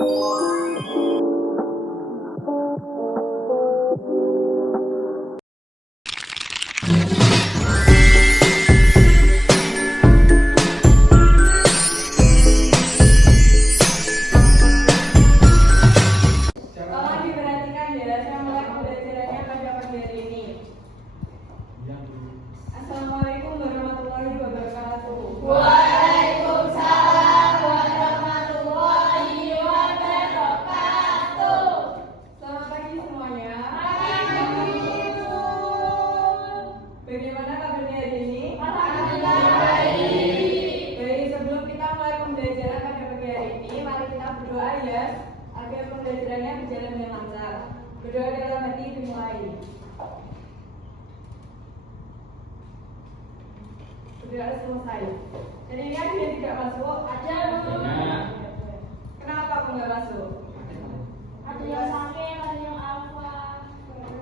Assalamualaikum warahmatullahi wabarakatuh. Waalaikumsalam warahmatullahi wabarakatuh. Selamat pagi semuanya. Pagi. Bagaimana kabarnya hari ini? Alhamdulillah baik. Baik, sebelum kita mulai pembelajaran pada pagi hari ini, mari kita berdoa ya agar pembelajarannya berjalan dengan lancar. Berdoa dalam hati dimulai. Berdoa selesai. Jadi ini ada yang tidak masuk? Ada Bu. Kenapa aku nggak masuk? Ada yang sakit, ada yang apa?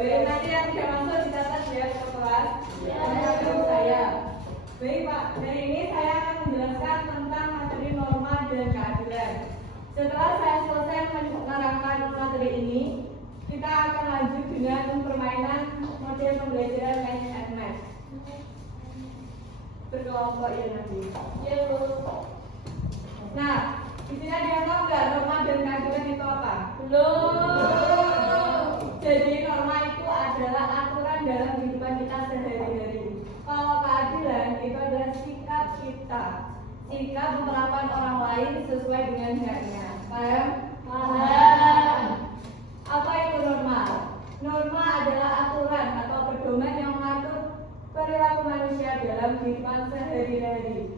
Baik, nanti yang tidak masuk dicatat ya ke kelas. Ya. Untuk saya. Baik Pak, dari ini saya akan menjelaskan tentang materi norma dan keadilan. Setelah saya selesai menerangkan materi ini, kita akan lanjut dengan permainan model pembelajaran Match and Match. Berkelompok ya nanti. Ya Bu. Nah, di sini ada yang tahu nggak norma dan keadilan itu apa? Belum. Jadi norma itu adalah aturan dalam kehidupan kita sehari-hari. Kalau keadilan itu adalah sikap kita, sikap memperlakukan orang lain sesuai dengan haknya. Paham? Paham. Apa itu norma? Norma adalah aturan atau pedoman yang mengatur perilaku manusia dalam kehidupan sehari-hari.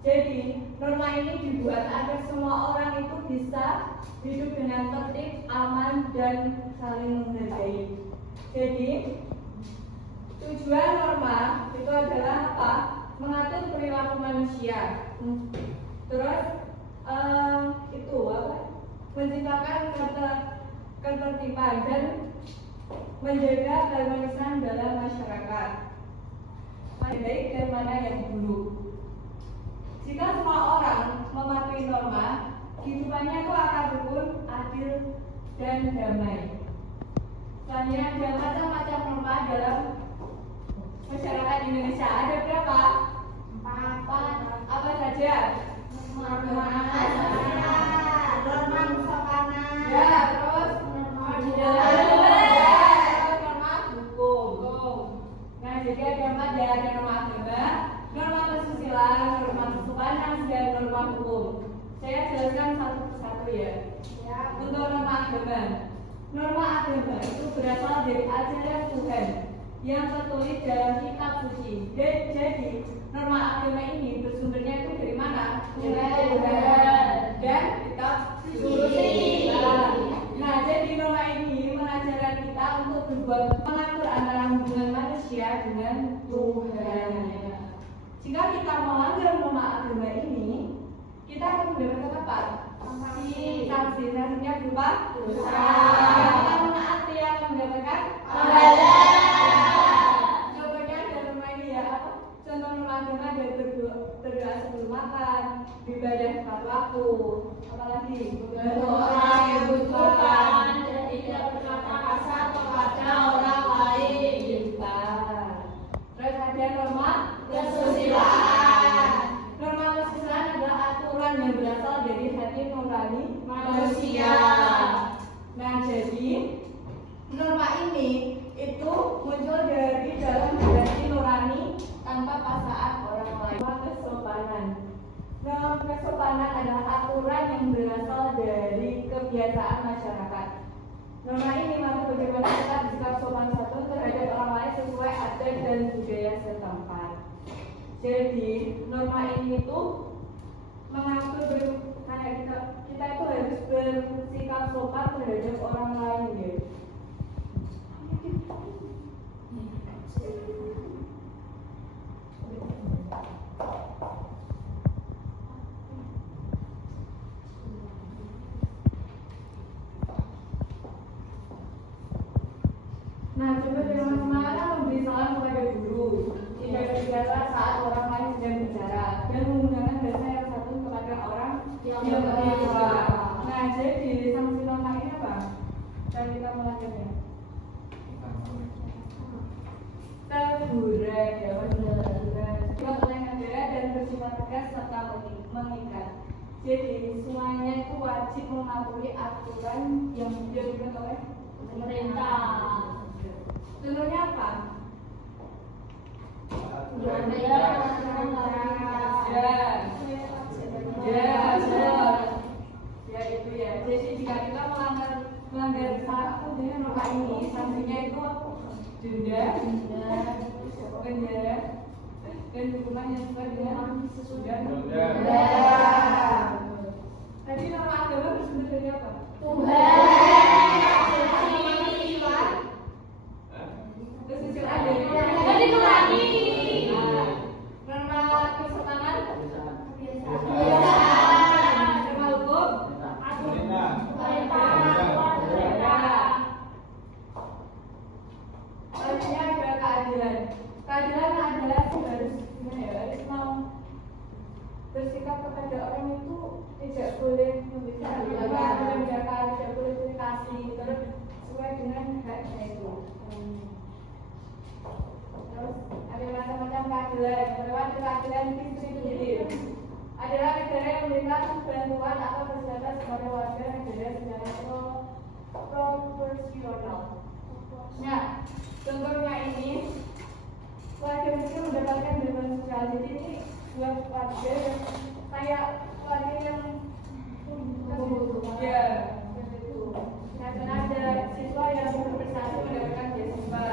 Jadi, norma ini dibuat agar semua orang itu bisa hidup dengan tertib, aman, dan saling menghargai. Jadi, tujuan norma itu adalah apa? Mengatur perilaku manusia. Terus, itu apa? Menciptakan ketertiban dan menjaga keharmonisan dalam masyarakat. Mana baik dan mana yang buruk. Jika semua orang mematuhi norma, kehidupannya itu akan rukun, adil, dan damai. Selanjutnya ada macam-macam norma dalam masyarakat Indonesia. Ada berapa? 4. Apa saja? Norma kesopanan. Ya, terus Norma norma hukum. Nah, jadi ada 4 ya, ada norma agama, norma kesusilaan, norma kesopanan, dan norma hukum. Saya jelaskan satu persatu ya. Untuk norma agama. Norma agama itu berasal dari ajaran Tuhan yang tertulis dalam kitab suci. Jadi, norma agama ini bersumbernya itu dari mana? Dari Tuhan dan kitab suci. Nah, jadi norma ini mengajarkan kita untuk berbuat mengatur antara hubungan manusia dengan Tuhan. Jika kita melanggar norma agama ini, kita akan mendapatkan apa? Sanksi. Sanksinya berupa dosa. Kita menaati akan mendapatkan pahala. Contohnya ada norma ini ya. Contoh norma agama ada berdoa sebelum makan, beribadah tepat waktu, apalagi Membantu orang yang membutuhkan dan tidak berkata kasar kepada orang lain. Terus ada norma Kesusilaan. Norma kesusilaan adalah aturan yang berasal dari hati nurani Manusia. Nah, jadi norma ini itu muncul dari dalam hati nurani tanpa paksaan orang lain. Norma kesopanan. Norma kesopanan adalah aturan yang berasal dari kebiasaan masyarakat. Norma ini mengatur bagaimana kita bersikap sopan santun terhadap orang lain sesuai adat dan budaya setempat. Jadi norma ini tuh mengatur kayak kita itu harus bersikap sopan terhadap orang lain gitu. Nah, coba dengan semangat memberi salam kepada guru, tidak berbicara saat orang lain sedang bicara, dan menggunakan bahasa yang santun kepada orang yang lebih tua. Nah, Nah, jadi sanksi norma ini apa? Kalau kita melanggarnya teguran ya, teguran juga oleh negara dan bersifat tegas serta mengikat. Jadi semuanya itu wajib mematuhi aturan yang dibuat oleh pemerintah. Contohnya apa? Ya itu ya. Jadi jika kita melanggar satu dengan norma ini, sanksinya itu denda, penjara, dan hukuman yang sesuai dengan sesudah. Tadi norma agama bersumber dari apa? Terus istilah ada. Tadi nurani. Norma kesopanan. Norma hukum. Selanjutnya ada keadilan. Keadilan adalah harus mau bersikap kepada orang itu tidak boleh memberikan, tidak boleh dikasih, terus sesuai dengan haknya itu. Terus ada macam-macam keadilan. Terdapat keadilan distributif adalah negara yang memberikan bantuan atau kesehatan kepada warga negara secara proporsional. Nah, contohnya ini warga miskin mendapatkan bantuan sosial. Jadi ini buat warga yang kayak warga yang ya seperti itu. Nah, dan ada siswa yang berprestasi mendapatkan beasiswa.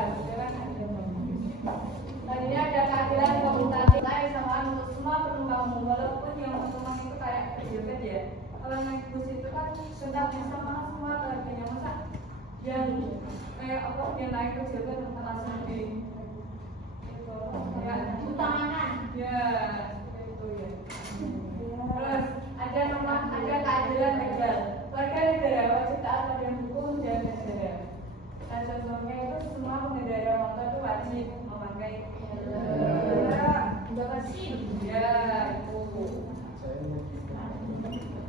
Tadinya ada keadilan komunitas lain samaan untuk semua penumpang umum, walaupun yang penumpang itu kayak pejabat ya. Kalau naik bus itu kan tetap bisa semua harganya, masa yang kayak apa yang naik pejabat untuk langsung di kayak Utangan. ya seperti itu ya. Terus ada keadilan legal. Warga negara wajib taat pada hukum dan negara. Nah, contohnya itu semua pengendara motor itu wajib memakai helm. Ya, itu.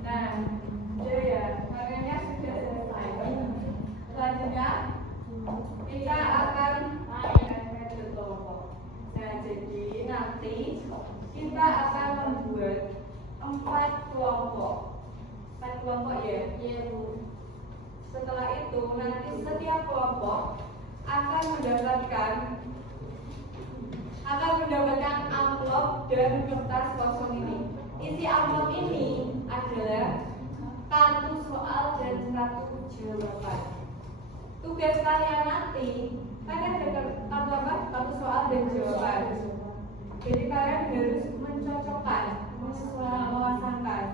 Nah, jadi ya, makanya sudah selesai. Selanjutnya kita akan metode kelompok. Nah, jadi nanti kita akan membuat 4 kelompok. 4 kelompok ya? Iya, Bu. Setelah itu nanti setiap kelompok akan mendapatkan amplop dan kertas kosong ini. Isi amplop ini adalah kartu soal dan kartu jawaban. Tugas kalian nanti kalian ada kartu soal dan jawaban. Jadi kalian harus mencocokkan, memasangkan.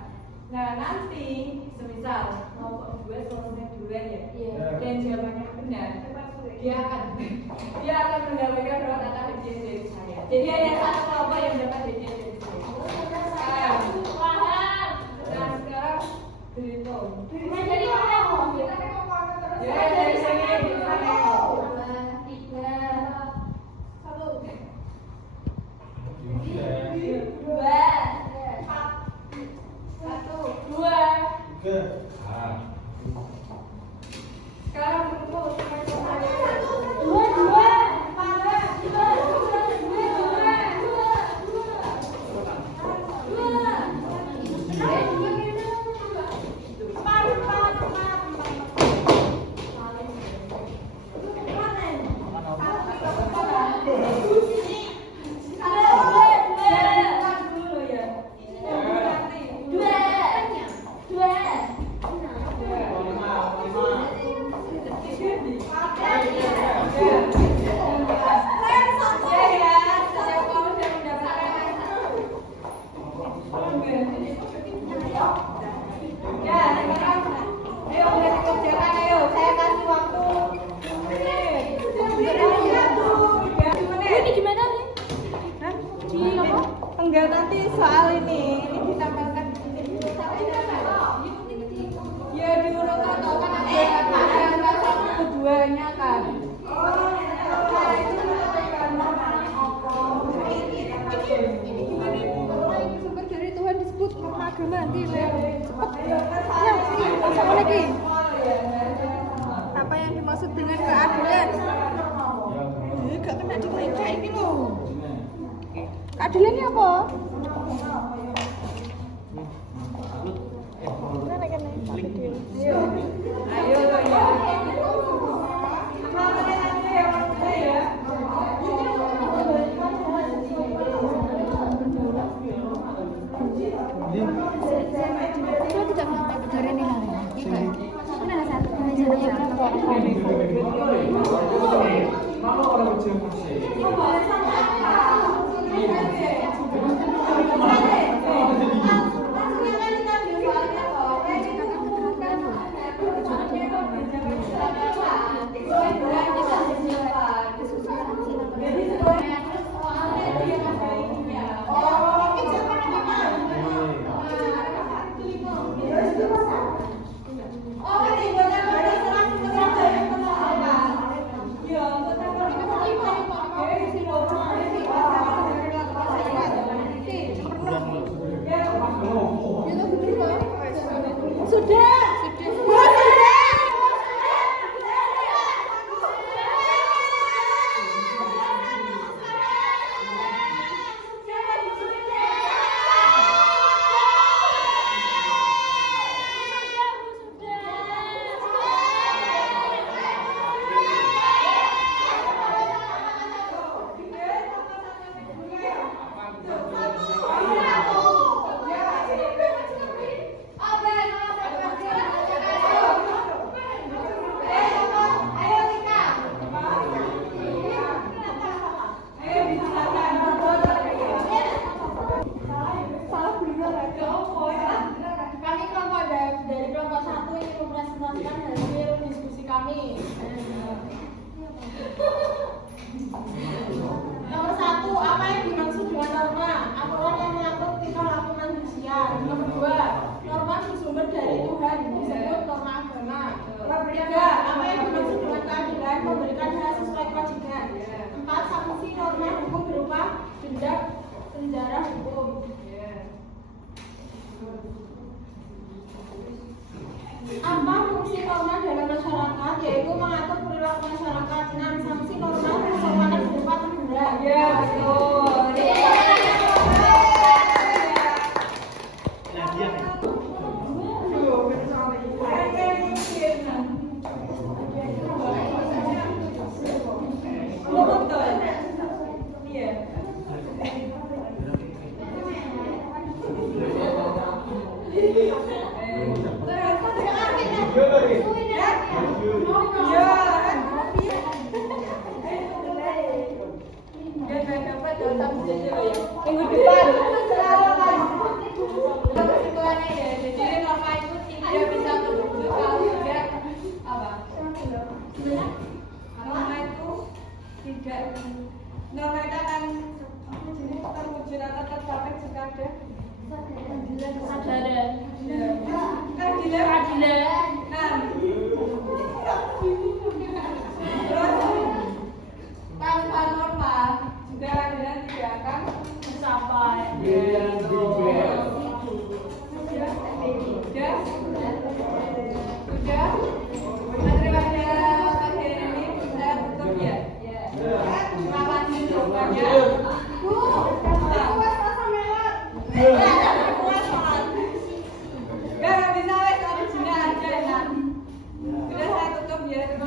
Nah, nanti semisal kelompok 2 selesai duluan ya, dan jawabannya benar, dia akan mendapatkan berapa kata hadiah dari saya. Jadi hanya satu kelompok yang dapat hadiah dari saya. Nah, sekarang berhitung. Jadi mana mau? Ya, dari sini kita nengok. 3, 1, 2. Sekarang berkumpul enggak, nanti soal ini ditambahkan di sini. Ya diurutkan toh, kan ada satu keduanya kan. Sumber dari Tuhan disebut karena agama nanti Sama lagi. Apa yang dimaksud dengan keadilan? Gak kena dibaca ini loh. Keadilannya apa? Ayo. Ayo loh ya. Kami kelompok dari kelompok 1 ingin mempresentasikan hasil diskusi kami. Nomor 1, apa yang dimaksud dengan norma? Aturan yang mengatur tingkah laku manusia. Nomor 2, norma bersumber dari Tuhan, disebut norma agama. Nomor 3, apa yang dimaksud dengan keadilan? Memberikan hak sesuai kewajiban. 4, sanksi norma hukum berupa denda, penjara hukum. Apa fungsi norma dalam masyarakat? Yaitu mengatur perilaku masyarakat. 6, sanksi norma misalnya berupa denda. Ya, betul. Minggu depan. Kesimpulannya ya, jadi norma itu tidak bisa terwujud kalau tidak apa? Norma itu tidak, norma itu akan terwujud atau tercapai jika ada Kesadaran. keadilan. Nah, tanpa norma juga keadilan tidak akan Sampai. Sudah. Terima kasih Pak Heri, saya tutup ya. Terima kasih semuanya. Bu, Gak bisa wes original aja. Nah, sudah saya tutup ya. Terima